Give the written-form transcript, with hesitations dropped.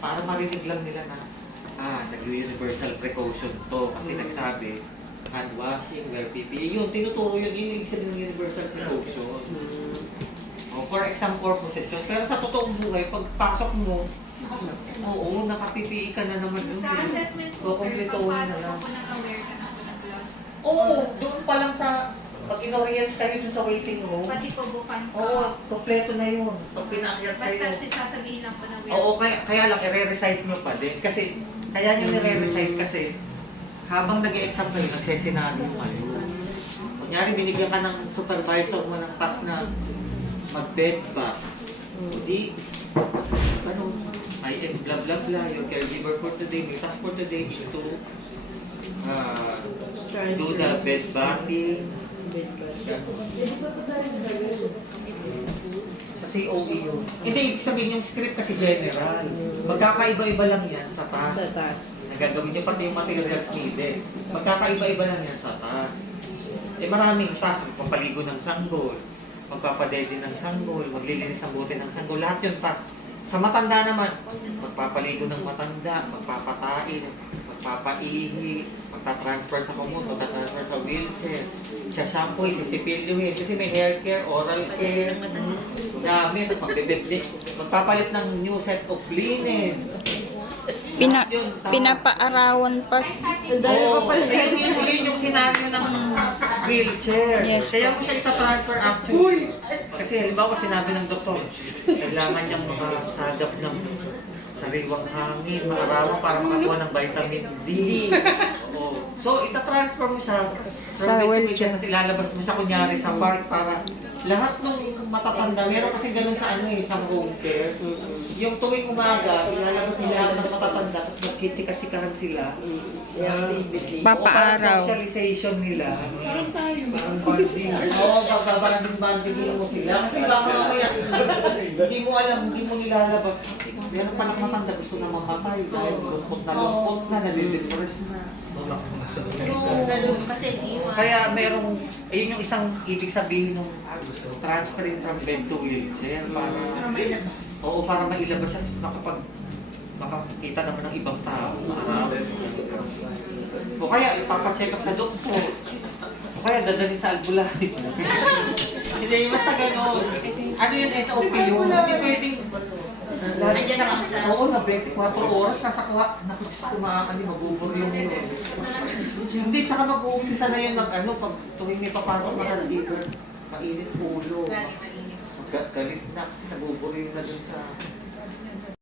para marinig lang nila na, nag-universal precaution to. Kasi nagsabi, hand washing, wear PPE. Yun, tinuturo yun. Yun yung ibig sabihin ng universal precaution. For exam purposes yun. Pero sa totoong buhay, pagpasok mo, naka-PPE ka na naman. Sa assessment po, sir, pagpasok po ng aware ka na po ng gloves. Oo, doon pa lang sa, pag in-orient kayo dun sa waiting room, Pati po bukan po. oo, kompleto na yun. Pag pinaakyat kayo. Basta sasabihin lang po ng aware. Oo, kaya lang, i-re-recite nyo pa din. Kasi, kaya nyo i-re-recite kasi, habang nag-e-exam kayo, nagsesenaryo kayo. Kunyari, binigyan ka ng supervisor mo ng task na mag-bed back. O di, I am blah blah blah, your caregiver for today, my task for today is to do the bed batting. Sa COE yun. Hindi, ibig sabihin yung script kasi general. Magkakaiba-iba lang yan sa task. Nagagawin nyo pati yung materials needed. Magkakaiba-iba lang yan sa task. Maraming task. Magpapaligo ng sanggol, magpapadede ng sanggol, maglilinis ng bote ng sanggol. Lahat yung task. Sa matanda naman, magpapaligo ng matanda, magpapatain, magpapaihi, magta-transfer sa komod, magta-transfer sa wheelchair, sa shampoo, sisipilyohin, kasi may hair care, oral care, dami, tapos magbibigli, magpapalit ng new set of linen. Pinapaarawan pa. Yun yung sinabi ng wheelchair. Yes. Kaya mo siya ita-transfer actually. Kasi halimbawa sinabi ng doktor, kailangan niyang makasagap ng sariwang hangin, maarawan para makakuha ng vitamin D. Oo. So, ita-transfer mo siya Sa wheelchair. kasi ilalabas mo siya kunyari sa park para lahat ng matatanda, meron kasi ganun sa sa home care. Yung tuwing umaga, ilalabas mo lahat ng matatanda, tapos magkitsika-tsikahan sila. Papaaraw. O socialization nila. Parang tayo. Parang bonding. Oo, babanding-banding mo sila. Kasi baka mamaya, hindi mo alam, hindi mo nilalabas. Meron pa ng matanda, gusto na mamatay. Dahil lungkot na, nadidepress na. Kasi iwan. Kaya merong, ayun yung isang ibig sabihin ng transferring from bed to wheelchair para mailabas siya makakita naman ng ibang tao araw. O kaya ipapacheck up sa doktor. O kaya dadalhin sa albularyo. Hindi, basta gano'n. Ano yun, SOP yun? Hindi pwedeng oo, na 24 oras, nasa kumakali, mag-over yung hindi, tsaka mag-uumpisa na yun pag tuwing may papasok na caregiver, mainit ulo. Galit na kasi nag-over yung na dun sa